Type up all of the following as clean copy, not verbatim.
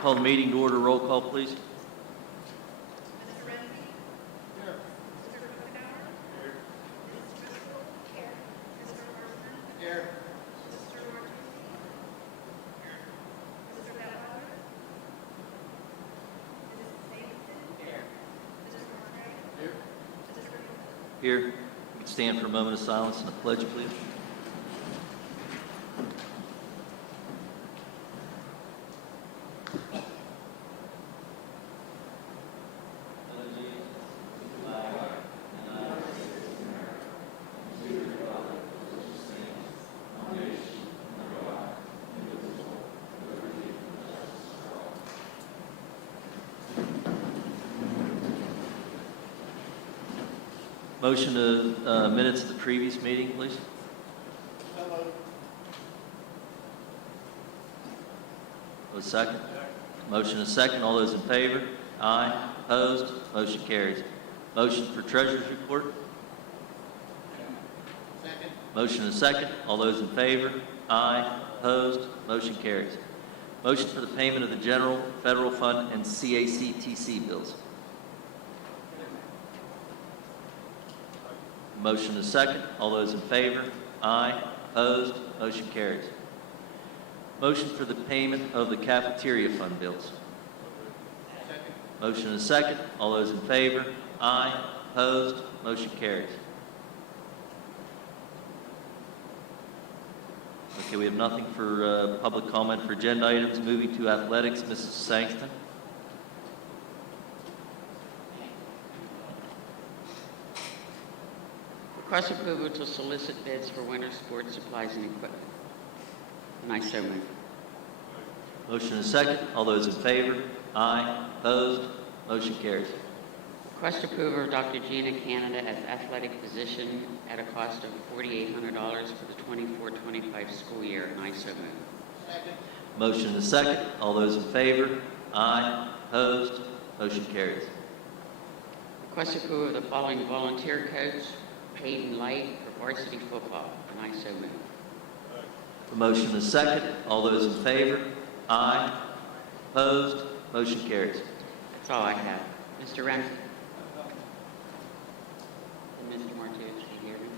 Call the meeting to order. Roll call, please. Mr. Renzi? Here. Mr. Kukauer? Here. Mrs. Driscoll? Here. Mr. Horstman? Here. Mr. Martucci? Here. Mr. Detwiler? Mrs. Davidson? Here. Mr. Martray? Here. Mr. Ringo? Here. We can stand for a moment of silence and a pledge, please. Motion to minutes of the previous meeting, please. A second. Motion is second. All those in favor? Aye. Opposed? Motion carries. Motion for treasurer's report. Second. Motion is second. All those in favor? Aye. Opposed? Motion carries. Motion for the payment of the general, federal fund, and CACTC bills. Motion is second. All those in favor? Aye. Opposed? Motion carries. Motion for the payment of the cafeteria fund bills. Second. Motion is second. All those in favor? Aye. Opposed? Motion carries. Okay, we have nothing for public comment for agenda items. Moving to athletics, Mrs. Sangston. Request approval to solicit bids for winter sports supplies and equipment. And I so move. Motion is second. All those in favor? Aye. Opposed? Motion carries. Request approval of Dr. Gina Canada as athletic physician at a cost of $4,800 for the 24-25 school year, and I so move. Second. Motion is second. All those in favor? Aye. Opposed? Motion carries. Request approval of the following volunteer coach, paid in light, for varsity football, and I so move. The motion is second. All those in favor? Aye. Opposed? Motion carries. That's all I have. Mr. Renzi? And Mr. Martucci, hear me?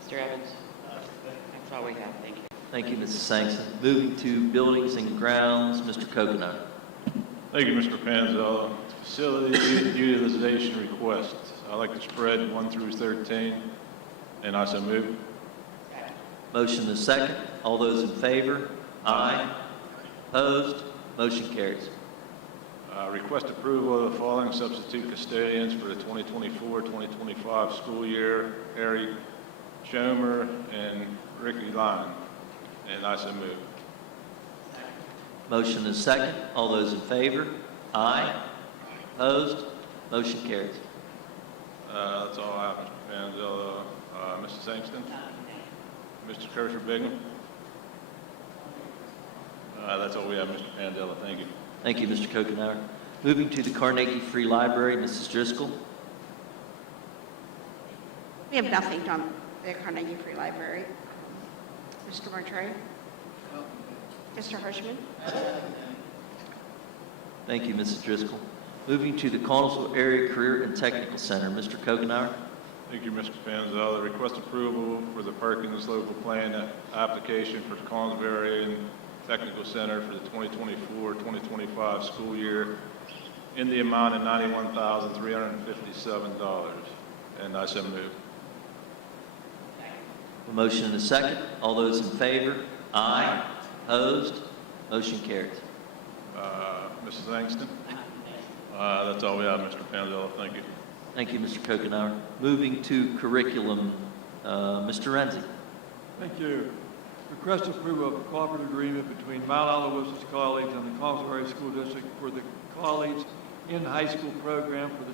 Mr. Evans? That's all we have. Thank you. Thank you, Mrs. Sangston. Moving to buildings and grounds, Mr. Coconut. Thank you, Mr. Panzella. Facility utilization request. I like to spread 1 through 13, and I so move. Motion is second. All those in favor? Aye. Opposed? Motion carries. Request approval of the following substitute custodians for the 2024-2025 school year: Harry Schomer and Ricky Line, and I so move. Motion is second. All those in favor? Aye. Opposed? Motion carries. That's all I have, Mr. Panzella. Mrs. Sangston? Mr. Kersher-Bigham? That's all we have, Mr. Panzella. Thank you. Thank you, Mr. Coconut. Moving to the Carnegie Free Library, Mrs. Driscoll. We have nothing on the Carnegie Free Library. Mr. Martray? Mr. Hirschman? Thank you, Mrs. Driscoll. Moving to the Connellsville Area Career and Technical Center, Mr. Coconut. Thank you, Mr. Panzella. Request approval for the Perkins local plan application for the Collinsville Area Technical Center for the 2024-2025 school year in the amount of $91,357, and I so move. A motion and a second. All those in favor? Aye. Opposed? Motion carries. Mrs. Langston? That's all we have, Mr. Panzella. Thank you. Thank you, Mr. Coconut. Moving to curriculum, Mr. Renzi. Thank you. Request approval of a cooperative agreement between Mount Aloysius College and the Connellsville Area School District for the college in high school program for the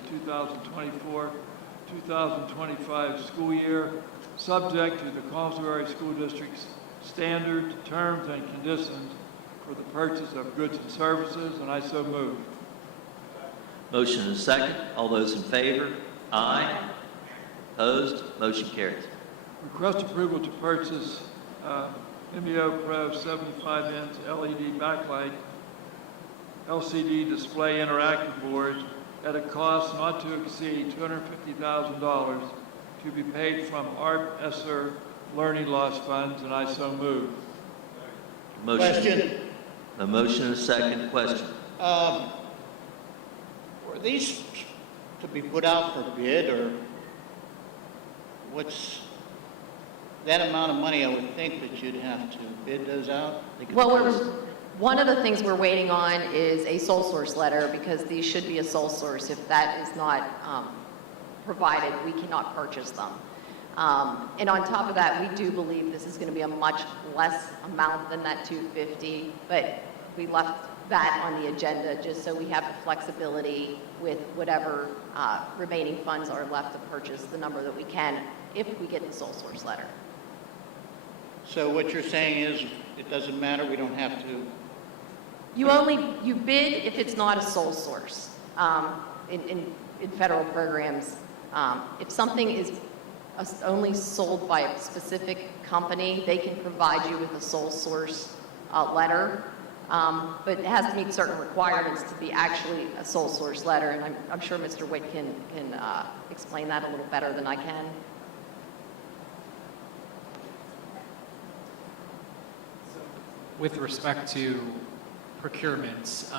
2024-2025 school year, subject to the Connellsville Area School District's standards, terms, and conditions for the purchase of goods and services, and I so move. Motion is second. All those in favor? Aye. Opposed? Motion carries. Request approval to purchase MEO Pro 75-inch LED backlight LCD display interactive boards at a cost not to exceed $250,000 to be paid from ARP ESSER learning loss funds, and I so move. Motion. Question. A motion and a second. Question. Were these to be put out for bid, or what's that amount of money? I would think that you'd have to bid those out. I think it's Well, close. one of the things we're waiting on is a sole source letter, because these should be a sole source. If that is not provided, we cannot purchase them. And on top of that, we do believe this is going to be a much less amount than that 250, but we left that on the agenda just so we have the flexibility with whatever remaining funds are left to purchase the number that we can if we get the sole source letter. So what you're saying is, it doesn't matter, we don't have to. You bid if it's not a sole source in federal programs. If something is only sold by a specific company, they can provide you with a sole source letter, but it has to meet certain requirements to be actually a sole source letter, and I'm sure Mr. Witt can explain that a little better than I can. With respect to procurements,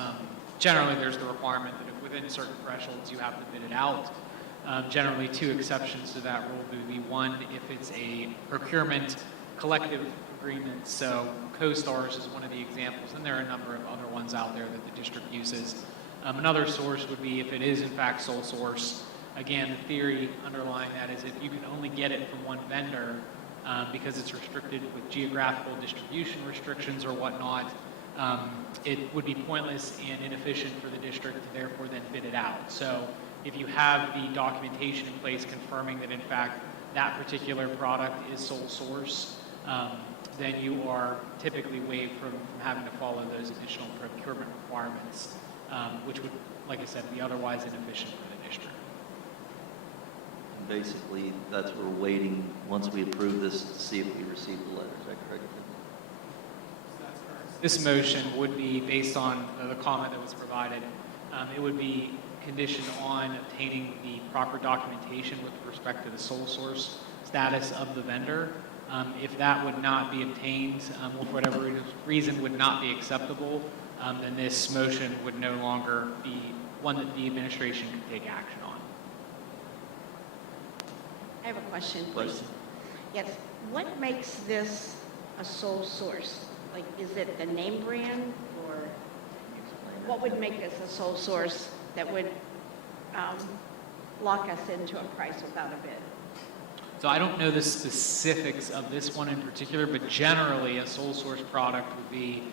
generally there's the requirement that if within certain thresholds you have to bid it out. Generally, two exceptions to that rule would be one, if it's a procurement collective agreement. So CoStars is one of the examples, and there are a number of other ones out there that the district uses. Another source would be if it is in fact sole source. Again, the theory underlying that is if you can only get it from one vendor, because it's restricted with geographical distribution restrictions or whatnot, it would be pointless and inefficient for the district to therefore then bid it out. So if you have the documentation in place confirming that in fact that particular product is sole source, then you are typically waived from having to follow those additional procurement requirements, which would, like I said, be otherwise inefficient for the district. Basically, that's what we're waiting, once we approve this, to see if we receive the letter. Is that correct? This motion would be based on the comment that was provided. It would be conditioned on obtaining the proper documentation with respect to the sole source status of the vendor. If that would not be obtained, or for whatever reason would not be acceptable, then this motion would no longer be one that the administration could take action on. I have a question, please. Question? Yes, what makes this a sole source? Like, is it the name brand, or what would make this a sole source that would lock us into a price without a bid? So I don't know the specifics of this one in particular, but generally a sole source product would be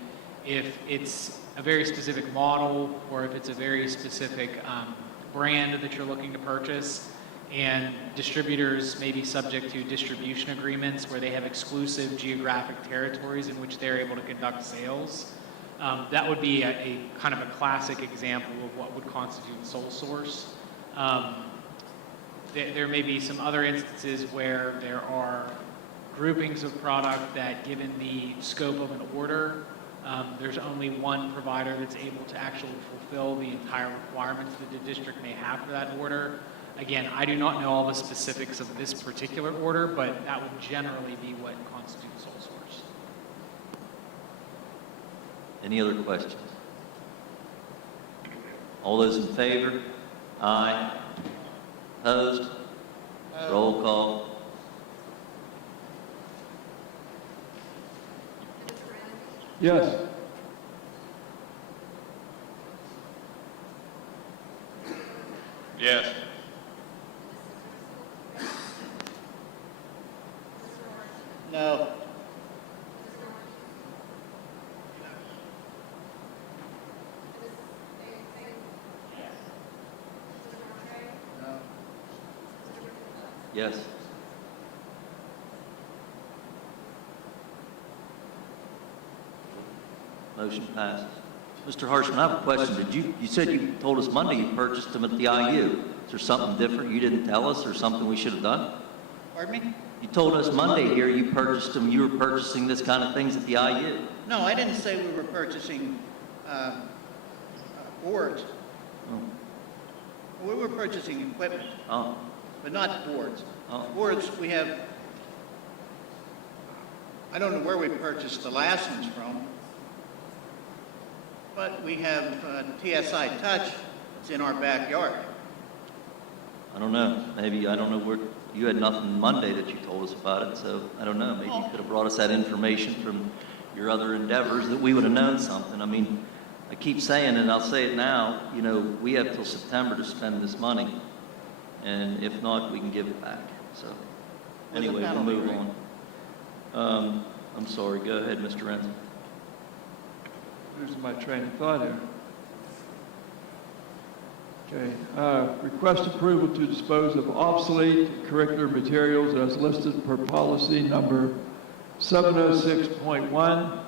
if it's a very specific model or if it's a very specific brand that you're looking to purchase, and distributors may be subject to distribution agreements where they have exclusive geographic territories in which they're able to conduct sales. That would be a kind of a classic example of what would constitute sole source. There may be some other instances where there are groupings of product that, given the scope of an order, there's only one provider that's able to actually fulfill the entire requirements that the district may have for that order. Again, I do not know all the specifics of this particular order, but that would generally be what constitutes sole source. Any other questions? All those in favor? Aye. Opposed? Roll call. Yes. Yes. No. Yes. Motion passes. Mr. Harshman, I have a question. You said you told us Monday you purchased them at the IU. Is there something different you didn't tell us, or something we should have done? Pardon me? You told us Monday here you purchased them, you were purchasing this kind of things at the IU. No, I didn't say we were purchasing Boards. Oh, We were purchasing equipment, oh, but not boards. oh. Boards, we have, I don't know where we purchased the last ones from, but we have TSI Touch. It's in our backyard. I don't know. Maybe, I don't know where, you had nothing Monday that you told us about it, so I don't know. Maybe you could have brought us that information from your other endeavors that we would have known something. I mean, I keep saying, and I'll say it now, you know, we have till September to spend this money. And if not, we can give it back. So, With a anyway, we'll penalty, move right? on. I'm sorry. Go ahead, Mr. Renzi. Losing my train of thought here. Okay, request approval to dispose of obsolete curricular materials as listed per policy number 706.1.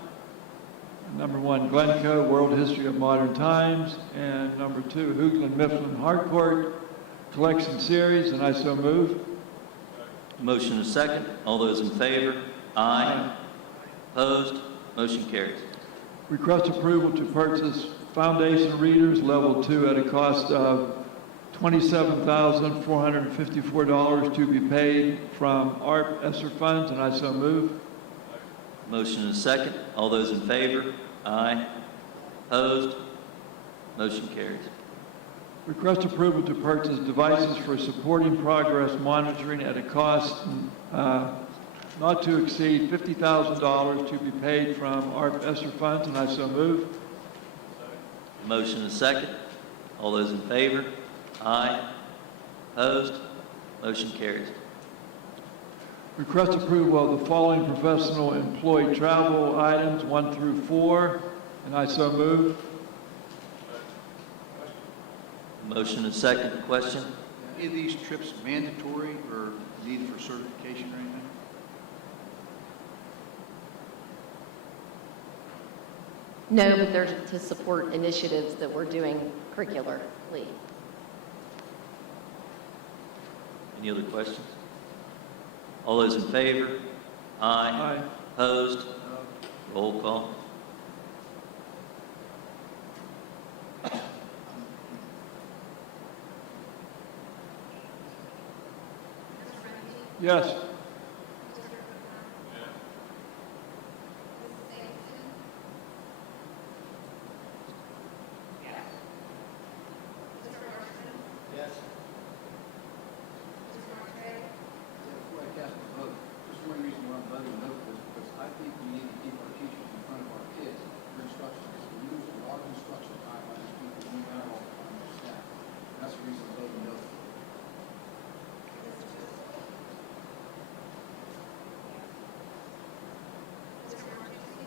Number 1, Glencoe, World History of Modern Times, and number 2, Hoogland Mifflin Harcourt Collection Series, and I so move. Motion is second. All those in favor? Aye. Opposed? Motion carries. Request approval to purchase Foundation Readers Level 2 at a cost of $27,454 to be paid from ARP ESSER funds, and I so move. Motion is second. All those in favor? Aye. Opposed? Motion carries. Request approval to purchase devices for supporting progress monitoring at a cost not to exceed $50,000 to be paid from ARP ESSER funds, and I so move. Motion is second. All those in favor? Aye. Opposed? Motion carries. Request approval of the following professional employee travel items 1 through 4, and I so move. Motion is second. Question? Any of these trips mandatory or needed for certification or anything? No, but they're to support initiatives that we're doing curricularly. Any other questions? All those in favor? Aye. Aye. Opposed? Roll call. Mr. Renzi? Yes. Mr. Whitmire? Mrs. Davidson? Mr. Larson? Yes. Mr. Martre? Before I cast my vote, just one reason why I'm voting no for this, because I think we need to keep our teachers in front of our kids for instruction, because we lose a lot of instruction time by these people who move out all the time on their staff. That's the reason I'm voting no. Mr. Martucci?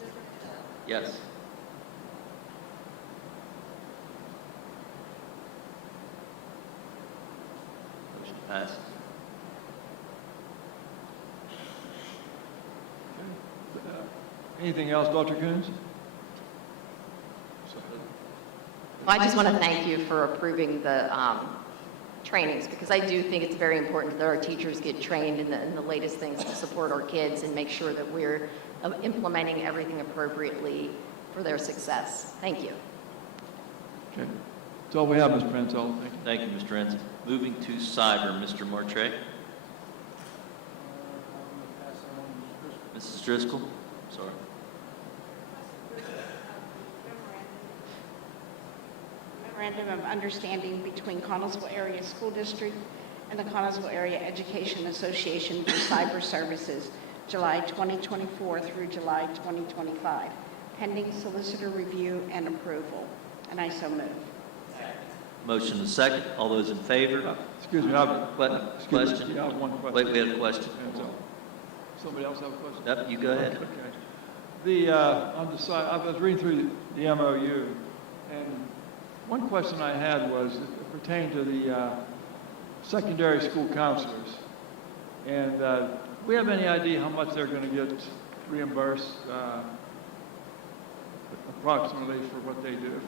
Mr. Patel? Yes. Motion passes. Anything else, Dr. Coons? I just want to thank you for approving the trainings, because I do think it's very important that our teachers get trained in the latest things to support our kids and make sure that we're implementing everything appropriately for their success. Thank you. Okay. That's all we have, Mr. Pranzello. Thank you. Thank you, Mr. Renzi. Moving to cyber, Mr. Martre. Mrs. Driscoll? Sorry. Memorandum of Understanding between Connellsville Area School District and the Connellsville Area Education Association for Cyber Services, July 2024 through July 2025, pending solicitor review and approval. And I so move. Motion is second. All those in favor? Excuse me, I have, Question? Yeah, I have one question. Wait, we had a question. Somebody else have a question? Yep, you go ahead. Okay. On the side, I was reading through the MOU, and one question I had was it pertained to the secondary school counselors. And do we have any idea how much they're going to get reimbursed approximately for what they do?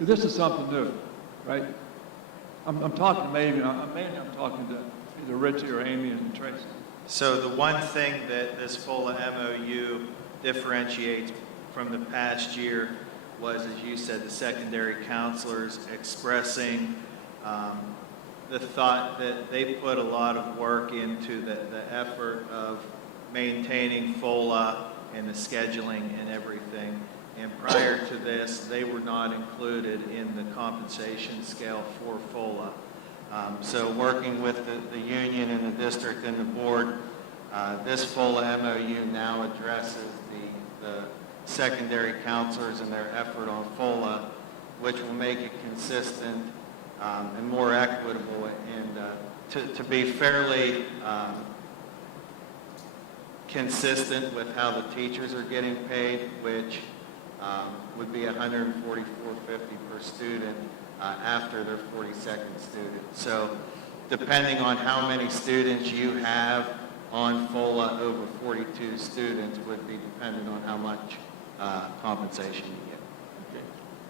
This is something new, right? I'm talking maybe, I'm talking to either Richie or Amy and Tracy. So the one thing that this FOLA MOU differentiates from the past year was, as you said, the secondary counselors expressing the thought that they put a lot of work into the effort of maintaining FOLA and the scheduling and everything. And prior to this, they were not included in the compensation scale for FOLA. So working with the union and the district and the board, this FOLA MOU now addresses the secondary counselors and their effort on FOLA, which will make it consistent and more equitable, and to be fairly consistent with how the teachers are getting paid, which would be $144.50 per student after their 42nd student. So depending on how many students you have on FOLA, over 42 students would be dependent on how much compensation you get.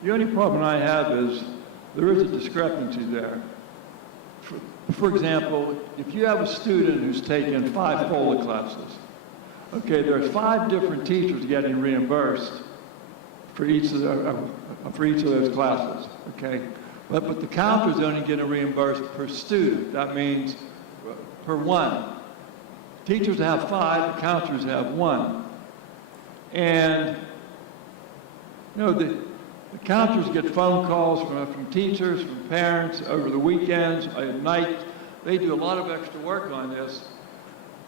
The only problem I have is there is a discrepancy there. For example, if you have a student who's taken 5 FOLA classes, okay, there are 5 different teachers getting reimbursed for each of those classes, okay? But the counselor's only getting reimbursed per student. That means per one. Teachers have 5, the counselors have 1. And, you know, the counselors get phone calls from teachers, from parents over the weekends, at night. They do a lot of extra work on this.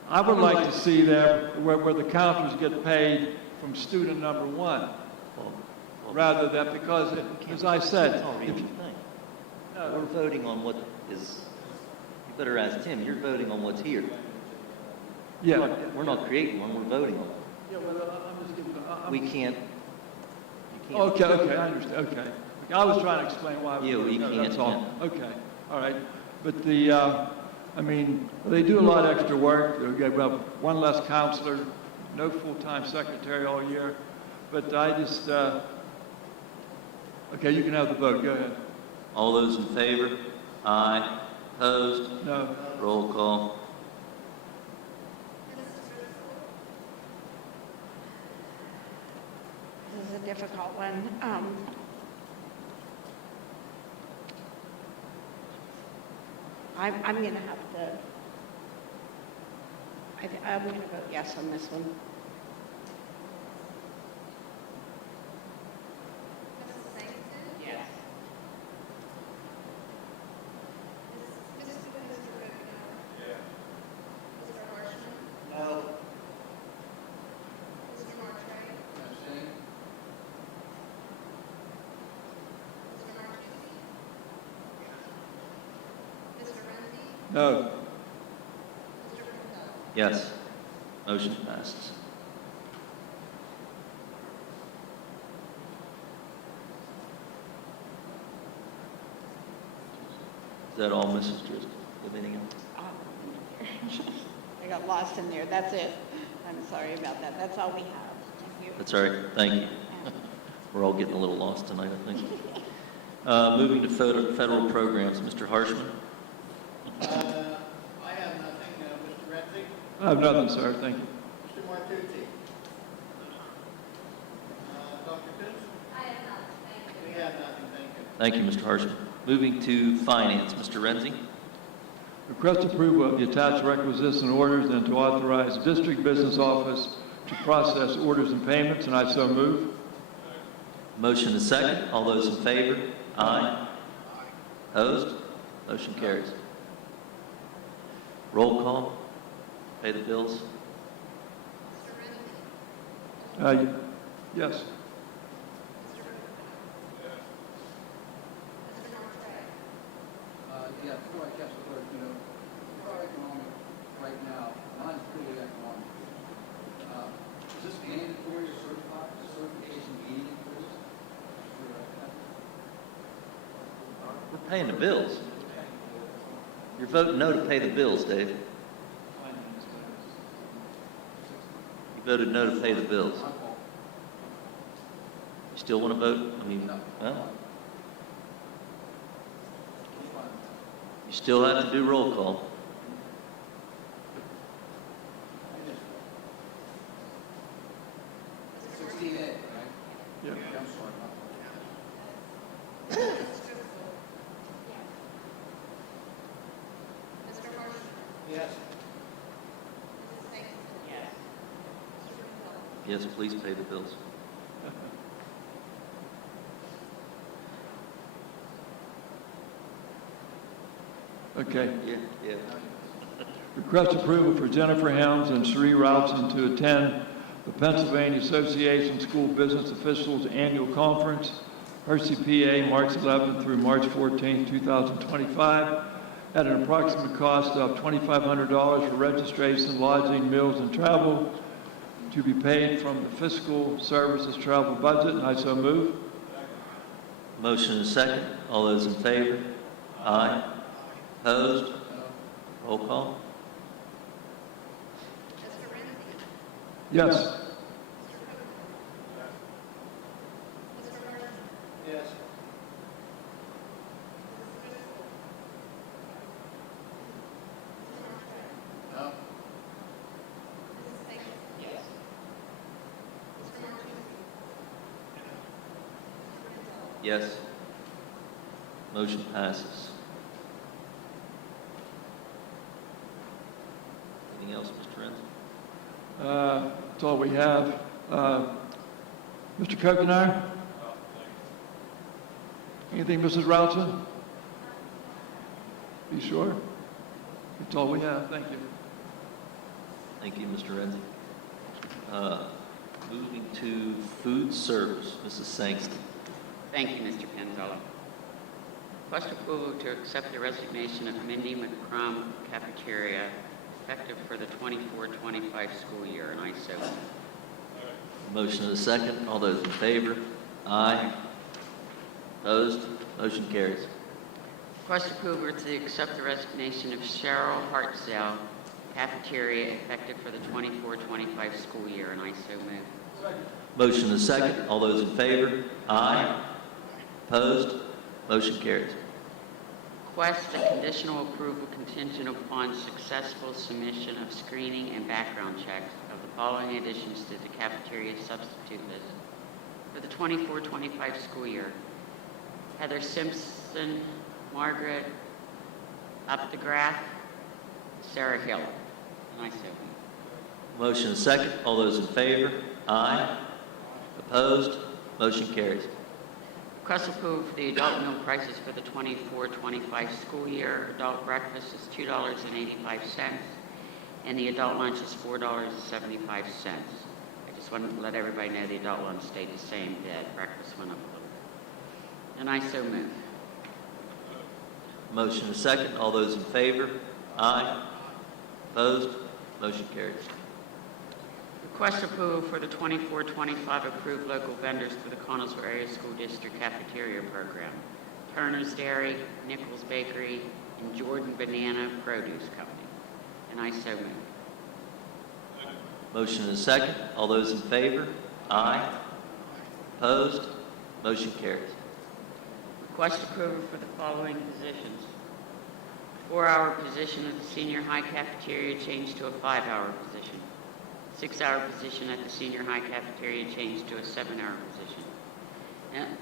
I would like to see that where the counselors get paid from student number 1, rather than, because, as I said, It's already if in you- the thing. We're voting on what is, you better ask Tim, you're voting on what's here. yeah. We're not creating one, we're voting on it. Yeah, well, I'm just giving, We can't, you can't. okay, I understand, okay. I was trying to explain why. Yeah, we no, can't, That's all, yeah. okay, all right. But the, I mean, they do a lot of extra work. They have 1 less counselor, no full-time secretary all year. But I just, okay, you can have the vote, go ahead. All those in favor? Aye. Opposed? No, Roll call. Mrs. Driscoll? This is a difficult one. I'm going to have to, I'm going to vote yes on this one. Mrs. Langston? Yes. Mr. Rivera? Yeah. Mr. Harshman? No. Mr. Martray? Abstain? Mr. Martucci? Mr. Renzi? no, Mr. Quintel? Yes. Motion passes. Is that all, Mrs. Driscoll? Have anything else? I got lost in there. That's it. I'm sorry about that. That's all we have. Thank you. That's all right, thank you. We're all getting a little lost tonight, I think. Moving to federal programs, Mr. Harshman? I have nothing. Mr. Renzi? I have nothing, sir, thank you. Mr. Martucci? Dr. Kutz? I have none, thank you. We have nothing, thank you. Thank you, Mr. Harshman. Moving to finance, Mr. Renzi? Request approval of the attached requisites and orders and to authorize district business office to process orders and payments, and I so move. Motion is second. All those in favor? Aye. Opposed? Motion carries. Roll call. Pay the bills. Mr. Renzi? Yes. Mr. Rivera? Mr. Martray? Yeah, before I catch the vote, you know, our economic right now, mine's purely economic. Is this mandatory or certification needed for this? We're paying the bills. You're voting no to pay the bills, Dave. You voted no to pay the bills. My fault. You still want to vote? I mean, well, you still have to do roll call. Sixteen A, right? Yeah. I'm sorry about that. Mrs. Driscoll. Mr. Marshall. Yes. Mrs. Sangster. Yes. Mr. Randall. Yes, please pay the bills. Okay. Yeah. Request approval for Jennifer Helms and Sheree Robinson to attend the Pennsylvania Association School Business Officials Annual Conference, Hershey, PA, March 11th through March 14th, 2025, at an approximate cost of $2,500 for registration, lodging, meals, and travel, to be paid from the fiscal services travel budget, and I so move. Motion is second. All those in favor? Aye. Opposed? Roll call. Mr. Renzi. Yes. Mr. Marshall. Yes. Mrs. Driscoll. Mrs. Marshall. No. Mrs. Sangster. Yes. Mr. Martucci. Mr. Randall. Yes. Motion passes. Anything else, Mr. Renzi? That's all we have. Mr. Kokenar? Anything, Mrs. Routzen? Be sure? That's all we have. Thank you. Thank you, Mr. Renzi. Moving to food service, Mrs. Sangster. Thank you, Mr. Panzella. Request approval to accept the resignation of Mindy McCrum, cafeteria, effective for the 24-25 school year, and I so move. Motion is second. All those in favor? Aye. Opposed? Motion carries. Request approval to accept the resignation of Cheryl Hartzell, cafeteria, effective for the 24-25 school year, and I so move. Motion is second. All those in favor? Aye. Opposed? Motion carries. Request a conditional approval contingent upon successful submission of screening and background checks of the following additions to the cafeteria substitute list for the 24-25 school year. Heather Simpson, Margaret Updegraff, Sarah Hill, and I so move. Motion is second. All those in favor? Aye. Opposed? Motion carries. Request approval for the adult meal prices for the 24-25 school year. Adult breakfast is $2.85, and the adult lunch is $4.75. I just wanted to let everybody know the adult lunch stayed the same, the breakfast went up a little. And I so move. Motion is second. All those in favor? Aye. Opposed? Motion carries. Request approval for the 24-25 approved local vendors for the Connellsville Area School District Cafeteria Program. Turner's Dairy, Nichols Bakery, and Jordan Banana Produce Company. And I so move. Motion is second. All those in favor? Aye. Opposed? Motion carries. Request approval for the following positions. 4-hour position at the senior high cafeteria changed to a 5-hour position. 6-hour position at the senior high cafeteria changed to a 7-hour position. And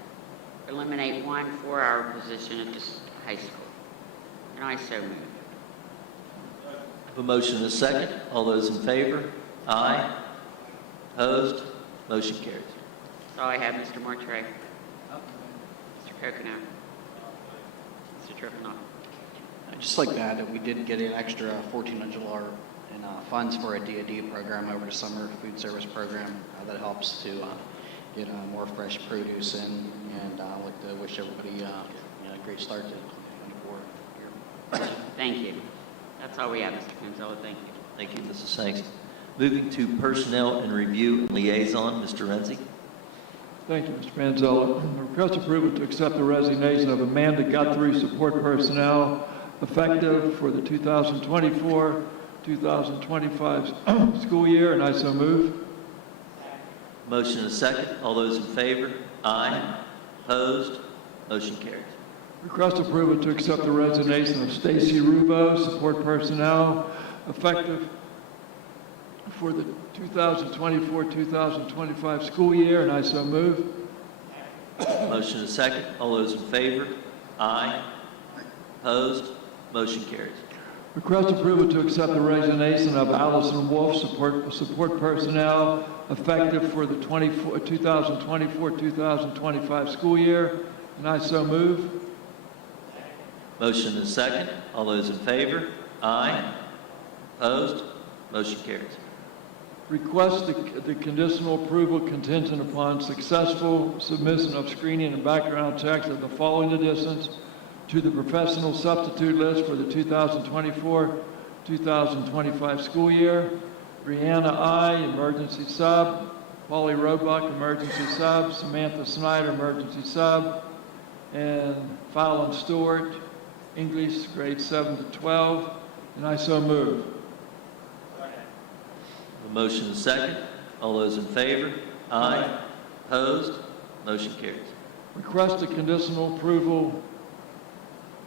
eliminate 1 4-hour position at the high school. And I so move. A motion is second. All those in favor? Aye. Opposed? Motion carries. That's all I have, Mr. Mortray. Mr. Kokenar. Mr. Triffinoff. I'd just like to add that we did get an extra $1,400 in funds for a DoD program over the summer food service program that helps to get more fresh produce in, and I'd like to wish everybody a great start to the 2024 year. Thank you. That's all we have, Mr. Panzella. Thank you. Thank you, Mrs. Sangster. Moving to personnel and review and liaison, Mr. Renzi. Thank you, Mr. Manzella. Request approval to accept the resignation of Amanda Guthrie, support personnel, effective for the 2024-2025 school year, and I so move. Motion is second. All those in favor? Aye. Opposed? Motion carries. Request approval to accept the resignation of Stacy Rubo, support personnel, effective for the 2024-2025 school year, and I so move. Motion is second. All those in favor? Aye. Opposed? Motion carries. Request approval to accept the resignation of Allison Wolf, support personnel, effective for the 2024-2025 school year, and I so move. Motion is second. All those in favor? Aye. Opposed? Motion carries. Request the conditional approval contingent upon successful submission of screening and background checks of the following additions to the professional substitute list for the 2024-2025 school year: Brianna I, emergency sub; Polly Roebuck, emergency sub; Samantha Snyder, emergency sub; and Fallon Stewart, English, grade 7 to 12, and I so move. The motion is second. All those in favor? Aye. Opposed? Motion carries. Request a conditional approval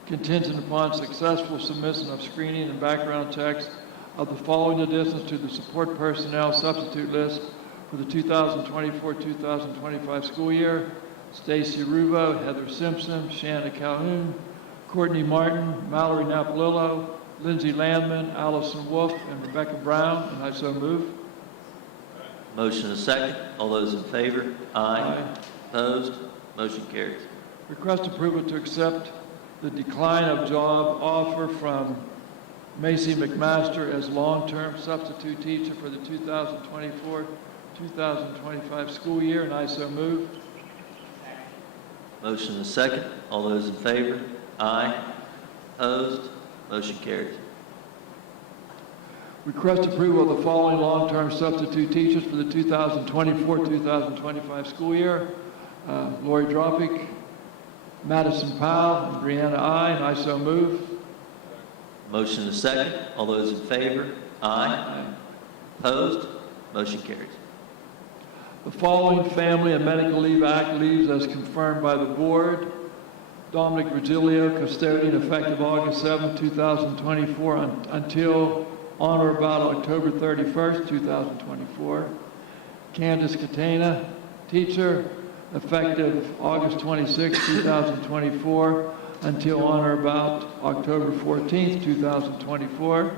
contingent upon successful submission of screening and background checks of the following additions to the support personnel substitute list for the 2024-2025 school year: Stacy Ruvo, Heather Simpson, Shanna Calhoun, Courtney Martin, Mallory Napolillo, Lindsay Landman, Allison Wolf, and Rebecca Brown, and I so move. Motion is second. All those in favor? Aye. Opposed? Motion carries. Request approval to accept the decline of job offer from Macy McMaster as long-term substitute teacher for the 2024-2025 school year, and I so move. Motion is second. All those in favor? Aye. Opposed? Motion carries. Request approval of the following long-term substitute teachers for the 2024-2025 school year: Lori Dropick, Madison Powell, and Brianna I, and I so move. Motion is second. All those in favor? Aye. Opposed? Motion carries. The following Family and Medical Leave Act leaves as confirmed by the board: Dominic Virgilio, custodian, effective August 7, 2024 until on or about October 31st, 2024. Candace Catena, teacher, effective August 26, 2024 until on or about October 14th, 2024.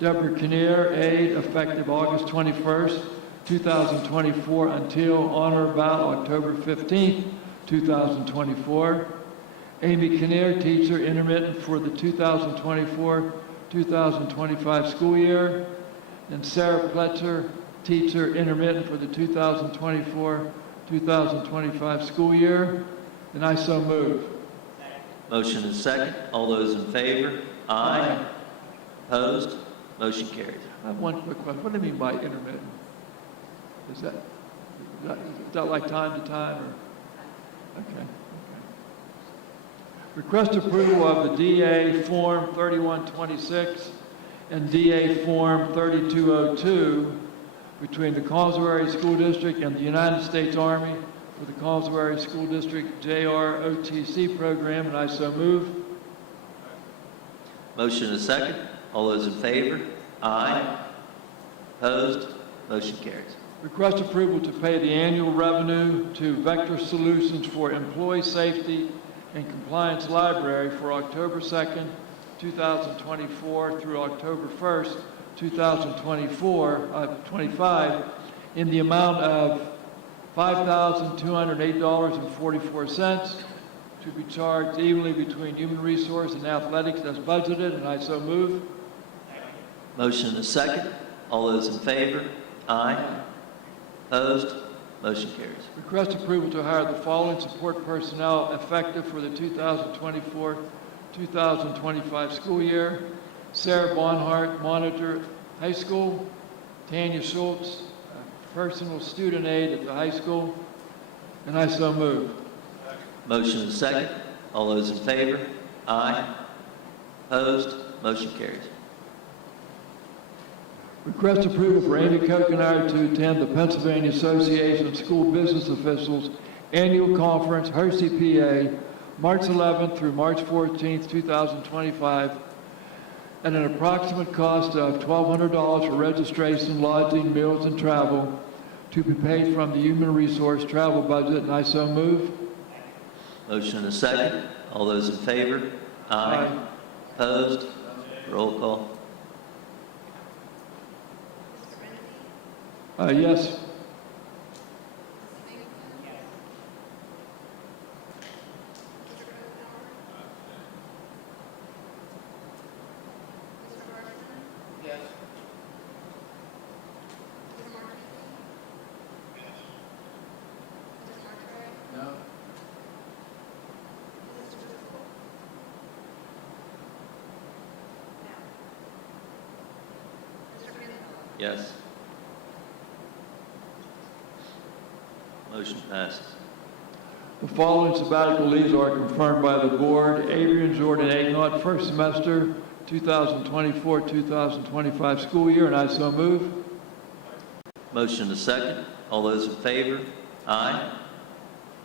Deborah Kinnear, aide, effective August 21st, 2024 until on or about October 15th, 2024. Amy Kinnear, teacher, intermittent for the 2024-2025 school year. And Sarah Pletcher, teacher, intermittent for the 2024-2025 school year. And I so move. Motion is second. All those in favor? Aye. Opposed? Motion carries. I have one quick question. What do you mean by intermittent? Is that like time to time or? Okay. Request approval of the DA Form 3126 and DA Form 3202 between the Collinsville Area School District and the United States Army for the Collinsville Area School District JROTC program, and I so move. Motion is second. All those in favor? Aye. Opposed? Motion carries. Request approval to pay the annual revenue to Vector Solutions for Employee Safety and Compliance Library for October 2nd, 2024 through October 1st, 2025 in the amount of $5,208.44 to be charged evenly between Human Resource and Athletics as budgeted, and I so move. Motion is second. All those in favor? Aye. Opposed? Motion carries. Request approval to hire the following support personnel effective for the 2024-2025 school year: Sarah Bonhart, monitor, high school; Tanya Schultz, personal student aide at the high school, and I so move. Motion is second. All those in favor? Aye. Opposed? Motion carries. Request approval for Amy Kokenauer to attend the Pennsylvania Association of School Business Officials Annual Conference, Hersey, PA, March 11th through March 14th, 2025, at an approximate cost of $1,200 for registration, lodging, meals, and travel, to be paid from the Human Resource travel budget, and I so move. Motion and a second. All those in favor? Aye. Opposed? Roll call. Mr. Mendy? Yes. Mrs. Singleton? Yes. Mr. Rivenhour? Mr. Harshman? Yes. Mr. Marquis? Yes. Mr. Martre? No? Mrs. Driscoll? No. Mr. Mendenhall? Yes. Motion passes. The following sabbatical leaves are confirmed by the board. Adrian Jordan Agnott, first semester, 2024-2025 school year, and I so move. Motion and a second. All those in favor? Aye.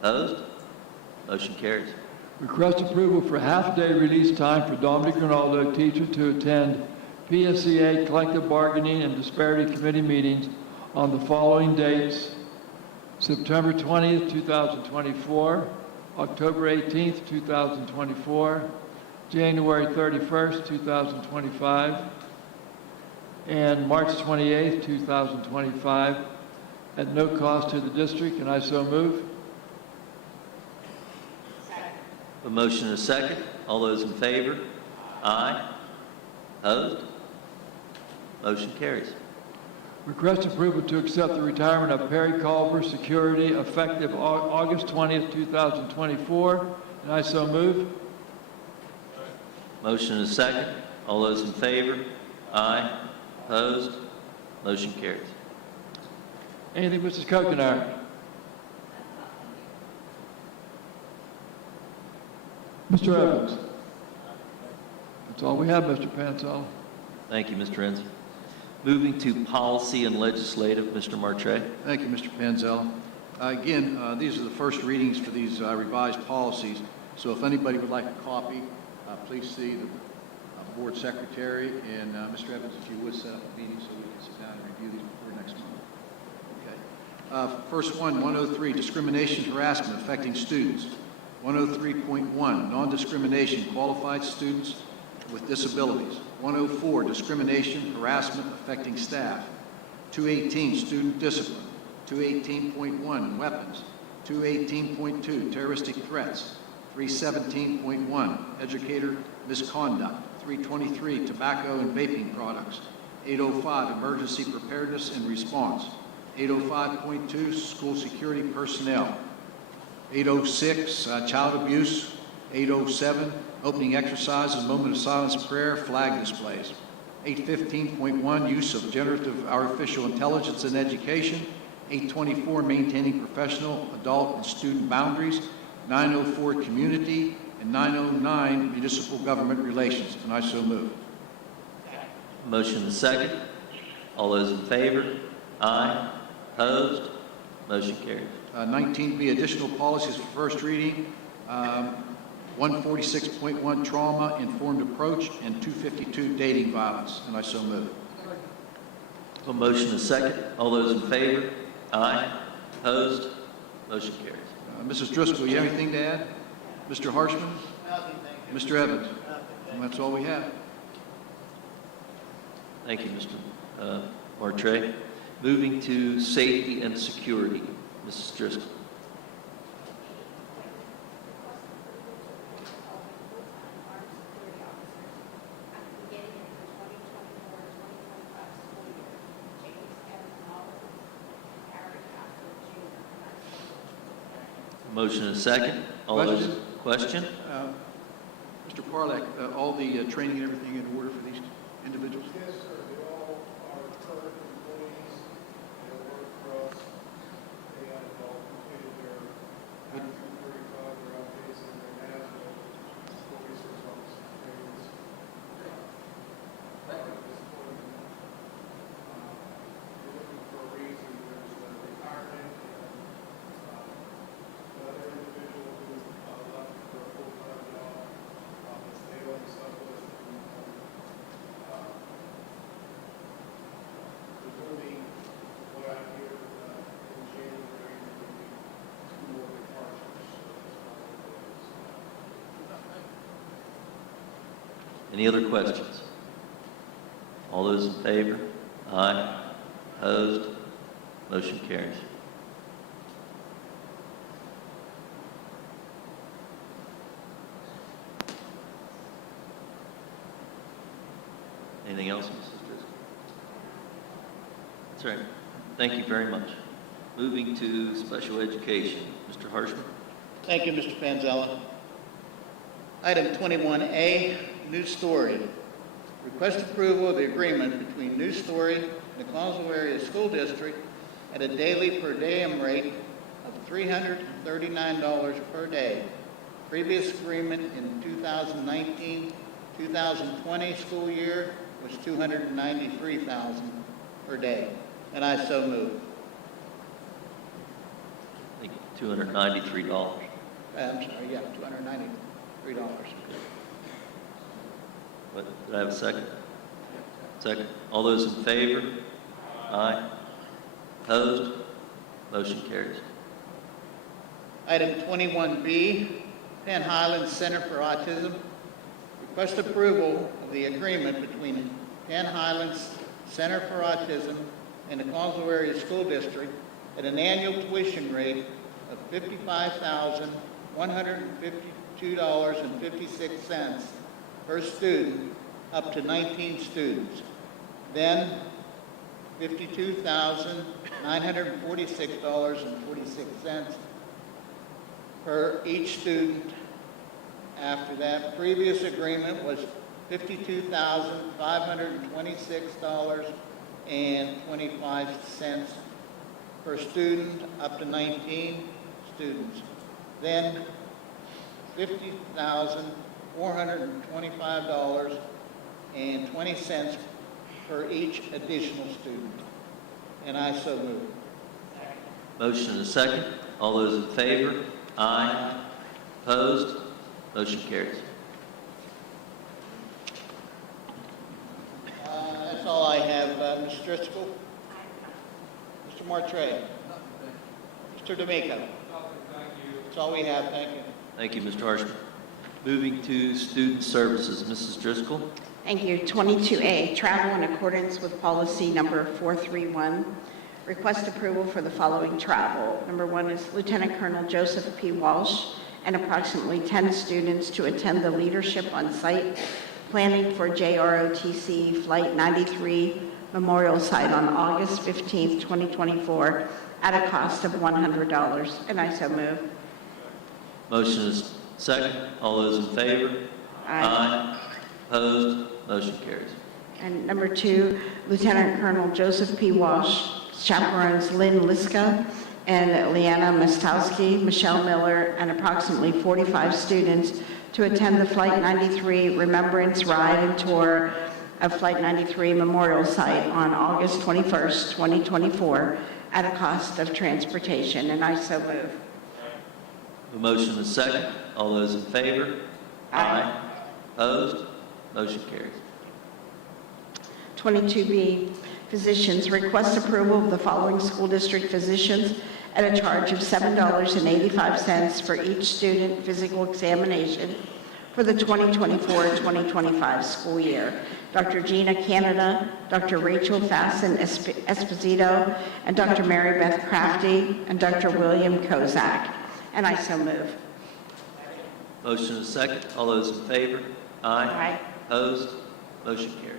Opposed? Motion carries. Request approval for half-day release time for Dominic Ronaldo, teacher, to attend PSEA collective bargaining and disparity committee meetings on the following dates: September 20th, 2024, October 18th, 2024, January 31st, 2025, and March 28th, 2025, at no cost to the district, and I so move. A motion and a second. All those in favor? Aye. Opposed? Motion carries. Request approval to accept the retirement of Perry Culver, security, effective August 20th, 2024, and I so move. Motion and a second. All those in favor? Aye. Opposed? Motion carries. Anything, Mrs. Kokenar? Mr. Evans? That's all we have, Mr. Pansell. Thank you, Mr. Enzi. Moving to policy and legislative, Mr. Martre. Thank you, Mr. Panzel. Again, these are the first readings for these revised policies, so if anybody would like a copy, please see the board secretary, and Mr. Evans, if you would set up a meeting so we can sit down and review these before next month. Okay. First one, 103, discrimination harassment affecting students. 103.1, non-discrimination, qualified students with disabilities. 104, discrimination, harassment affecting staff. 218, student discipline. 218.1, weapons. 218.2, terroristic threats. 317.1, educator misconduct. 323, tobacco and vaping products. 805, emergency preparedness and response. 805.2, school security personnel. 806, child abuse. 807, opening exercises, moment of silence prayer, flag displays. 815.1, use of generative artificial intelligence in education. 824, maintaining professional, adult, and student boundaries. 904, community, and 909, municipal government relations, and I so move. Motion and a second. All those in favor? Aye. Opposed? Motion carries. 19B, additional policies for first reading. 146.1, trauma informed approach, and 252, dating violence, and I so move. A motion and a second. All those in favor? Aye. Opposed? Motion carries. Mrs. Driscoll, you have anything to add? Mr. Harshman? Nothing, thank you. Mr. Evans? And that's all we have. Thank you, Mr. Martre. Moving to safety and security, Mrs. Driscoll. Motion and a second. All those, question? Mr. Parlek, all the training and everything in order for these individuals? Yes, sir. They all are current employees. They work for us. They have all completed their Act 235, their updates, and their NASDAQ, school resource officer trainings. We're looking for a reason. There's retirement and another individual who left for a full-time job. They on the sub list. Any other questions? All those in favor? Aye. Opposed? Motion carries. Anything else, Mrs. Driscoll? That's right. Thank you very much. Moving to special education. Mr. Harshman? Thank you, Mr. Panzella. Item 21A, New Story. Request approval of the agreement between New Story and the Collinsville Area School District at a daily per diem rate of $339 per day. Previous agreement in 2019-2020 school year was $293,000 per day. And I so move. I think $293. I'm sorry, yeah, $293. What, did I have a second? Second. All those in favor? Aye. Opposed? Motion carries. Item 21B, Penn Highlands Center for Autism. Request approval of the agreement between Penn Highlands Center for Autism and the Collinsville Area School District at an annual tuition rate of $55,152.56 per student, up to 19 students. Then $52,946.46 per each student. After that, previous agreement was $52,526.25 per student, up to 19 students. Then $50,425.20 per each additional student. And I so move. Motion and a second. All those in favor? Aye. Opposed? Motion carries. That's all I have, Ms. Driscoll. Mr. Martray. Mr. D'Amico. That's all we have, thank you. Thank you, Mr. Harshman. Moving to student services. Mrs. Driscoll? Thank you. 22A, travel in accordance with policy number 431. Request approval for the following travel. Number one is Lieutenant Colonel Joseph P. Walsh and approximately 10 students to attend the Leadership on Site Planning for JROTC Flight 93 Memorial Site on August 15th, 2024 at a cost of $100. And I so move. Motion is second. All those in favor? Aye. Opposed? Motion carries. And number two, Lieutenant Colonel Joseph P. Walsh, chaperones Lynn Liska and Leanna Mastowski, Michelle Miller, and approximately 45 students to attend the Flight 93 Remembrance Ride and Tour of Flight 93 Memorial Site on August 21st, 2024 at a cost of transportation. And I so move. The motion is second. All those in favor? Aye. Opposed? Motion carries. 22B, physicians, request approval of the following school district physicians at a charge of $7.85 for each student physical examination for the 2024-2025 school year. Dr. Gina Canada, Dr. Rachel Fasten Esposito, and Dr. Mary Beth Crafty, and Dr. William Kozak. And I so move. Motion is second. All those in favor? Aye. Aye. Opposed? Motion carries.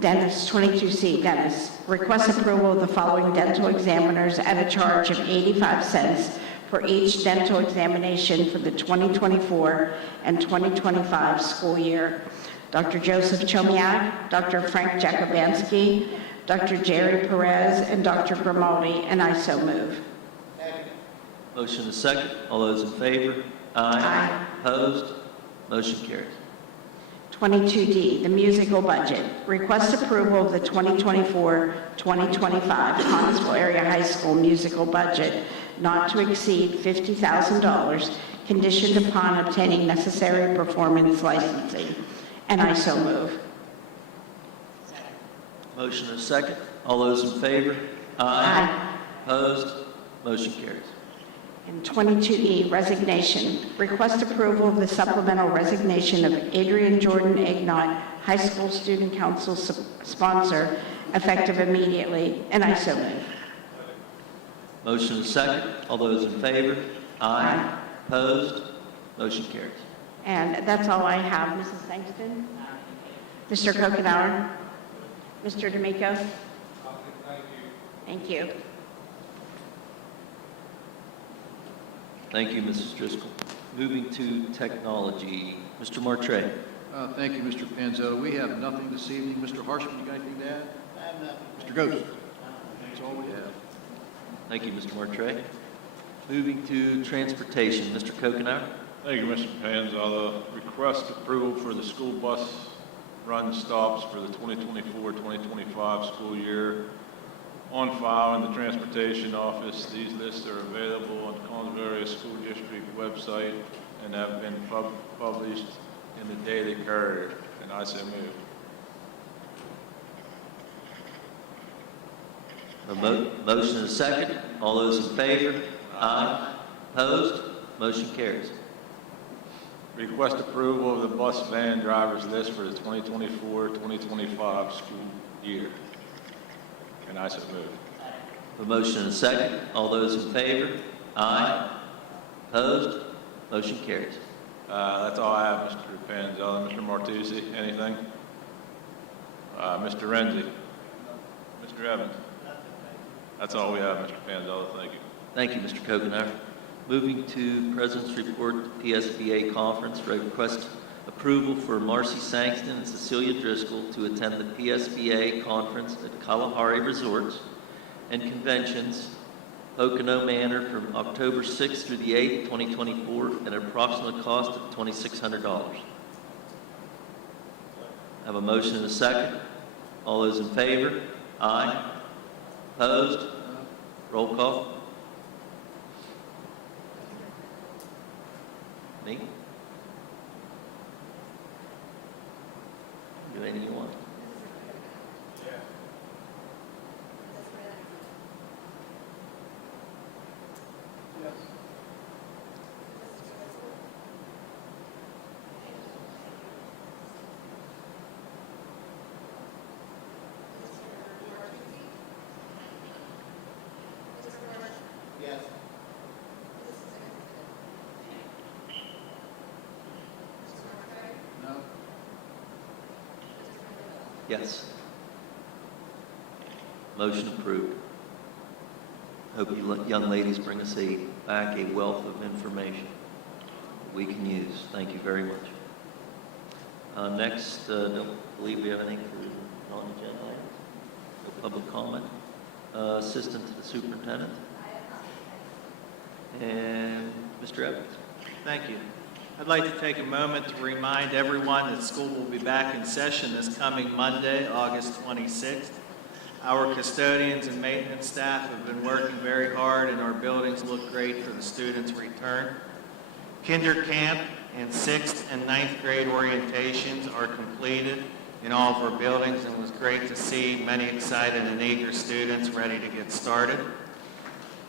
Dennis, 22C, Dennis, request approval of the following dental examiners at a charge of 85 cents for each dental examination for the 2024 and 2025 school year. Dr. Joseph Chomiak, Dr. Frank Jakobansky, Dr. Jerry Perez, and Dr. Grimaldi, and I so move. Motion is second. All those in favor? Aye. Opposed? Motion carries. 22D, the musical budget. Request approval of the 2024-2025 Collinsville Area High School musical budget not to exceed $50,000, conditioned upon obtaining necessary performance licensing. And I so move. Motion is second. All those in favor? Aye. Opposed? Motion carries. And 22E, resignation. Request approval of the supplemental resignation of Adrian Jordan Ignat, high school student council sponsor, effective immediately, and I so move. Motion is second. All those in favor? Aye. Opposed? Motion carries. And that's all I have. Mrs. Sangstein? Mr. Kokenauer? Mr. D'Amico? Thank you. Thank you, Mrs. Driscoll. Moving to technology, Mr. Martre. Thank you, Mr. Panzetto. We have nothing this evening. Mr. Harshman, you got anything to add? I have nothing. Mr. Ghost? That's all we have. Thank you, Mr. Martre. Moving to transportation, Mr. Kokenauer. Thank you, Mr. Panzala. Request approval for the school bus run stops for the 2024-2025 school year on file in the Transportation Office. These lists are available on the Collinsville Area School District website and have been published in the Daily Courier, and I so move. A motion is second. All those in favor? Aye. Opposed? Motion carries. Request approval of the bus van drivers list for the 2024-2025 school year, and I so move. A motion is second. All those in favor? Aye. Opposed? Motion carries. That's all I have, Mr. Panzella. Mr. Martucci, anything? Mr. Renzi? Mr. Evans? That's all we have, Mr. Panzella. Thank you. Thank you, Mr. Kokenauer. Moving to President's Report, PSBA Conference, request approval for Marcy Sangston and Cecilia Driscoll to attend the PSBA Conference at Kalahari Resorts and Conventions, Pocono Manor, from October 6th through the 8th, 2024, at an approximate cost of $2,600. I have a motion and a second. All those in favor? Aye. Opposed? Roll call. Me? Do anything you want. Yes. No? Yes. Motion approved. Hope you young ladies bring us back a wealth of information we can use. Thank you very much. Next, don't believe we have anything for non-agenda items. No public comment. Assistant to the superintendent. And Mr. Evans. Thank you. I'd like to take a moment to remind everyone that school will be back in session this coming Monday, August 26th. Our custodians and maintenance staff have been working very hard, and our buildings look great for the students' return. Kinder camp and 6th and 9th grade orientations are completed in all of our buildings, and it was great to see many excited and eager students ready to get started.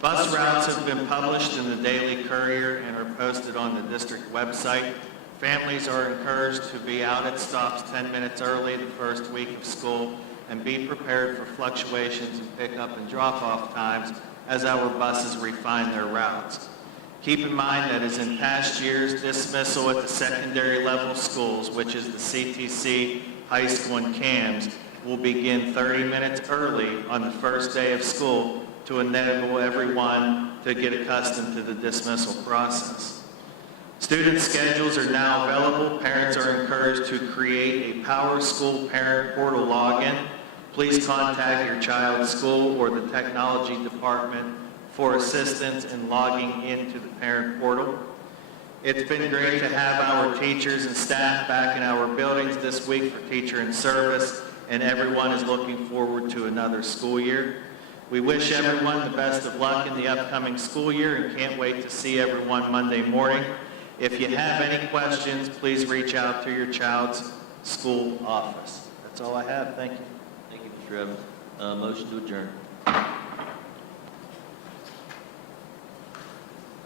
Bus routes have been published in the Daily Courier and are posted on the district website. Families are encouraged to be out at stops 10 minutes early the first week of school and be prepared for fluctuations in pickup and drop-off times as our buses refine their routes. Keep in mind that as in past years, dismissal at the secondary level schools, which is the CTC, high school, and CAMS, will begin 30 minutes early on the first day of school to enable everyone to get accustomed to the dismissal process. Student schedules are now available. Parents are encouraged to create a Power School Parent Portal login. Please contact your child's school or the technology department for assistance in logging into the parent portal. It's been great to have our teachers and staff back in our buildings this week for Teacher in Service, and everyone is looking forward to another school year. We wish everyone the best of luck in the upcoming school year and can't wait to see everyone Monday morning. If you have any questions, please reach out to your child's school office. That's all I have. Thank you. Thank you, Mr. Evans. Motion to adjourn.